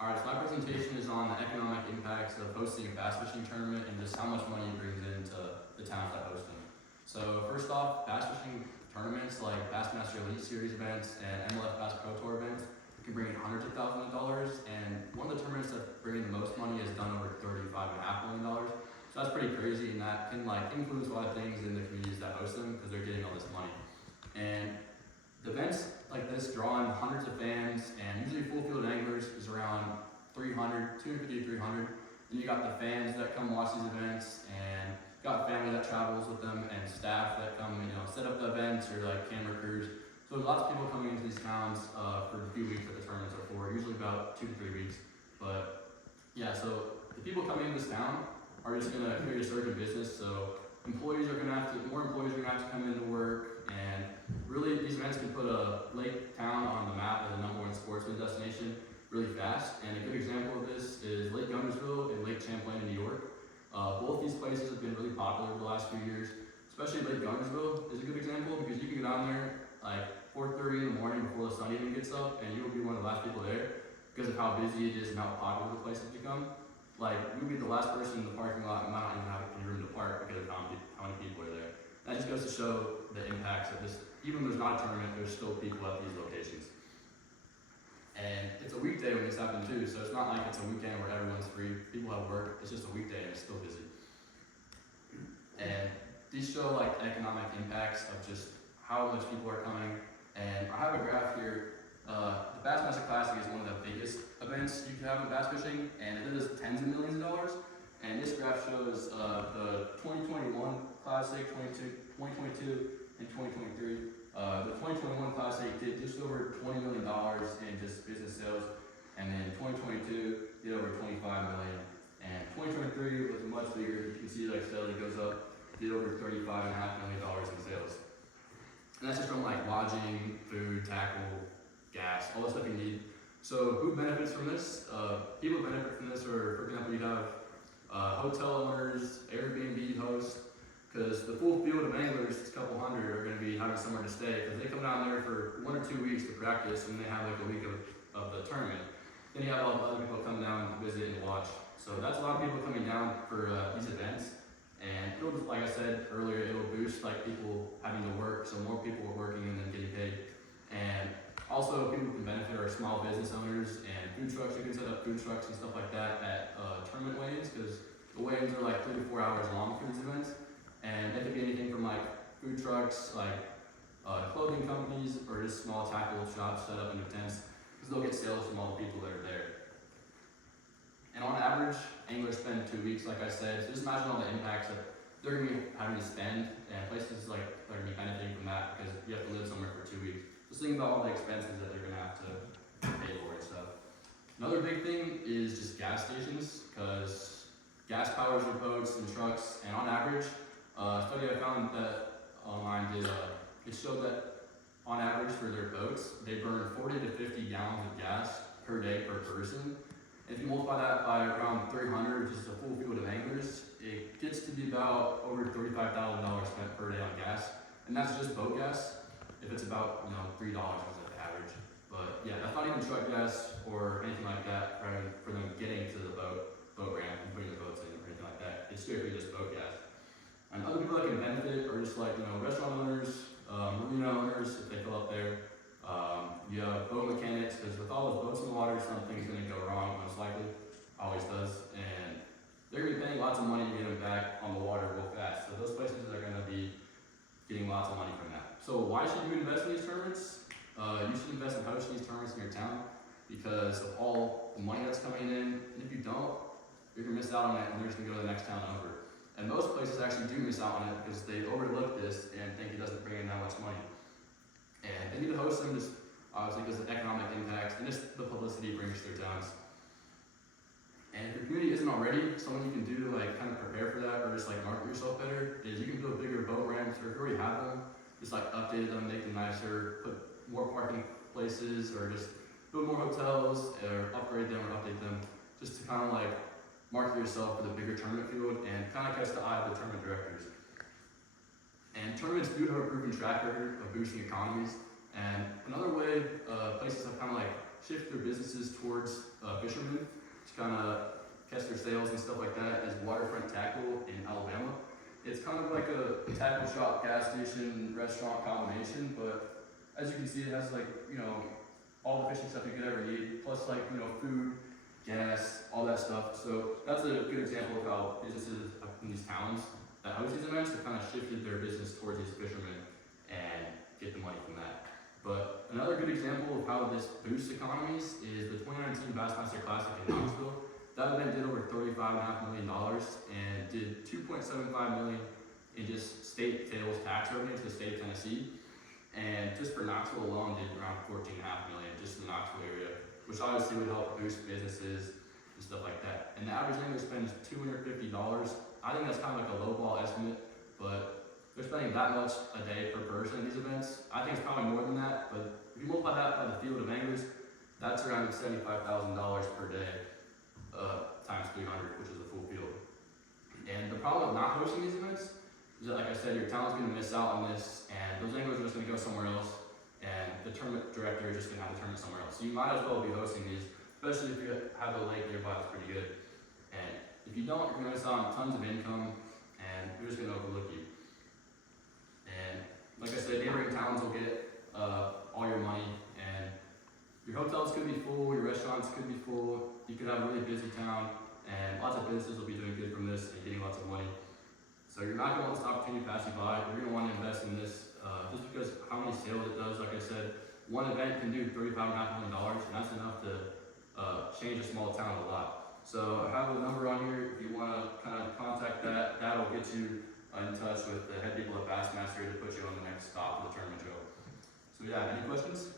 Alright, so my presentation is on the economic impacts of hosting a bass fishing tournament and just how much money it brings into the towns that host them. So first off, bass fishing tournaments like Bassmaster Elite Series events and MLF Bass Pro Tour events can bring in hundreds of thousands of dollars, and one of the tournaments that's bringing the most money has done over $35.5 million. So that's pretty crazy, and that can influence a lot of things in the communities that host them because they're getting all this money. And the events like this draw in hundreds of fans, and usually full field anglers is around 250 to 300. Then you got the fans that come watch these events, and you got family that travels with them, and staff that come, set up the events or camera crews. So there's lots of people coming into these towns for the few weeks that the tournaments are for, usually about 2 to 3 weeks. But yeah, so the people coming into this town are just gonna create a surge in business. So more employees are gonna have to come into work, and really these events can put a lake town on the map as the #1 sportsman destination really fast. And a good example of this is Lake Guntersville and Lake Champlain in New York. Both these places have been really popular over the last few years. Especially Lake Guntersville is a good example because you can go down there 4:30 in the morning before the sun even gets up, and you'll be one of the last people there because of how busy it is and how popular the place has become. You'll be the last person in the parking lot and might not even have any room to park because of how many people are there. That just goes to show the impacts of this. Even when there's not a tournament, there's still people at these locations. And it's a weekday when this happened too, so it's not like it's a weekend where everyone's free. People have work, it's just a weekday and it's still busy. And these show economic impacts of just how much people are coming. And I have a graph here. The Bassmaster Classic is one of the biggest events you can have in bass fishing, and it is tens of millions of dollars. And this graph shows the 2021 Classic, 2022, and 2023. The 2021 Classic did just over $20 million in just business sales, and then 2022 did over $25 million, and 2023 was much bigger. You can see steadily goes up, did over $35.5 million in sales. And that's just from lodging, food, tackle, gas, all the stuff you need. So who benefits from this? People benefit from this, or for example, you have hotel owners, Airbnb hosts, because the full field of anglers, it's a couple hundred, are going to be having somewhere to stay because they come down there for 1 or 2 weeks to practice, and they have a week of the tournament. Then you have all the other people come down and visit and watch. So that's a lot of people coming down for these events. And it'll, like I said earlier, it'll boost people having to work, so more people are working and then getting paid. And also, people who can benefit are small business owners and food trucks. You can set up food trucks and stuff like that at tournament weigh-ins, because the weigh-ins are 3 to 4 hours long for these events. And it could be anything from food trucks, clothing companies, or just small tackle shops set up into tents, because they'll get sales from all the people that are there. And on average, anglers spend 2 weeks, like I said. So just imagine all the impacts that they're going to be having to spend, and places are going to be benefiting from that because you have to live somewhere for 2 weeks. Just think about all the expenses that they're going to have to pay for and stuff. Another big thing is just gas stations, because gas powers your boats and trucks, and on average, a study I found that online did, it showed that on average for their boats, they burn 40 to 50 gallons of gas per day per person. If you multiply that by around 300, which is a full field of anglers, it gets to be about over $35,000 spent per day on gas, and that's just boat gas. If it's about $3 is the average, but yeah, that's not even truck gas or anything like that for them getting to the boat ramp and putting the boats in or anything like that. It's strictly just boat gas. And other people that can benefit are just restaurant owners, marina owners if they fill up there. You have boat mechanics, because with all those boats in the water, something's going to go wrong, most likely, always does, and they're going to be paying lots of money to get them back on the water real fast. So those places are going to be getting lots of money from that. So why should you invest in these tournaments? You should invest in hosting these tournaments in your town because of all the money that's coming in, and if you don't, you're going to miss out on it, and you're just going to go to the next town over. And most places actually do miss out on it because they overlook this and think it doesn't bring in that much money. And they need to host them just obviously because of economic impacts and just the publicity it brings to their towns. And if your community isn't already, something you can do to kind of prepare for that or just market yourself better is you can build bigger boat ramps, or if you already have them, just update them, make them nicer, put more parking places, or just build more hotels, or upgrade them or update them, just to kind of market yourself for the bigger tournament field and kind of catch the eye of the tournament directors. And tournaments do have a proven track record of boosting economies. And another way places have kind of shift their businesses towards fishermen to kind of catch their sales and stuff like that is Waterfront Tackle in Alabama. It's kind of like a tackle shop, gas station, restaurant combination, but as you can see, it has like, all the fishing stuff you could ever need, plus like, food, gas, all that stuff. So that's a good example of how businesses in these towns that host these events have kind of shifted their business towards these fishermen and get the money from that. But another good example of how this boosts economies is the 2019 Bassmaster Classic in Knoxville. That event did over $35.5 million and did $2.75 million in just state sales tax revenue to the state of Tennessee. And just for Knoxville alone, did around $14.5 million just in the Knoxville area, which obviously would help boost businesses and stuff like that. And the average angler spends $250. I think that's kind of like a lowball estimate, but they're spending that much a day per person at these events. I think it's probably more than that, but if you multiply that by the field of anglers, that's around $75,000 per day times 300, which is a full field. And the problem with not hosting these events is that, like I said, your town's going to miss out on this, and those anglers are just going to go somewhere else, and the tournament director is just going to have the tournament somewhere else. So you might as well be hosting these, especially if you have a lake nearby that's pretty good. And if you don't, you're going to miss out on tons of income, and we're just going to overlook you. And like I said, neighboring towns will get all your money, and your hotels could be full, your restaurants could be full, you could have a really busy town, and lots of businesses will be doing good from this and getting lots of money. So you're not going to want this opportunity to pass you by. You're going to want to invest in this just because how many sales it does. Like I said, one event can do $35.5 million, and that's enough to change a small town a lot. So I have a number on here if you want to kind of contact that. That'll get you in touch with the head people at Bassmaster to put you on the next stop of the tournament show. So yeah, any questions?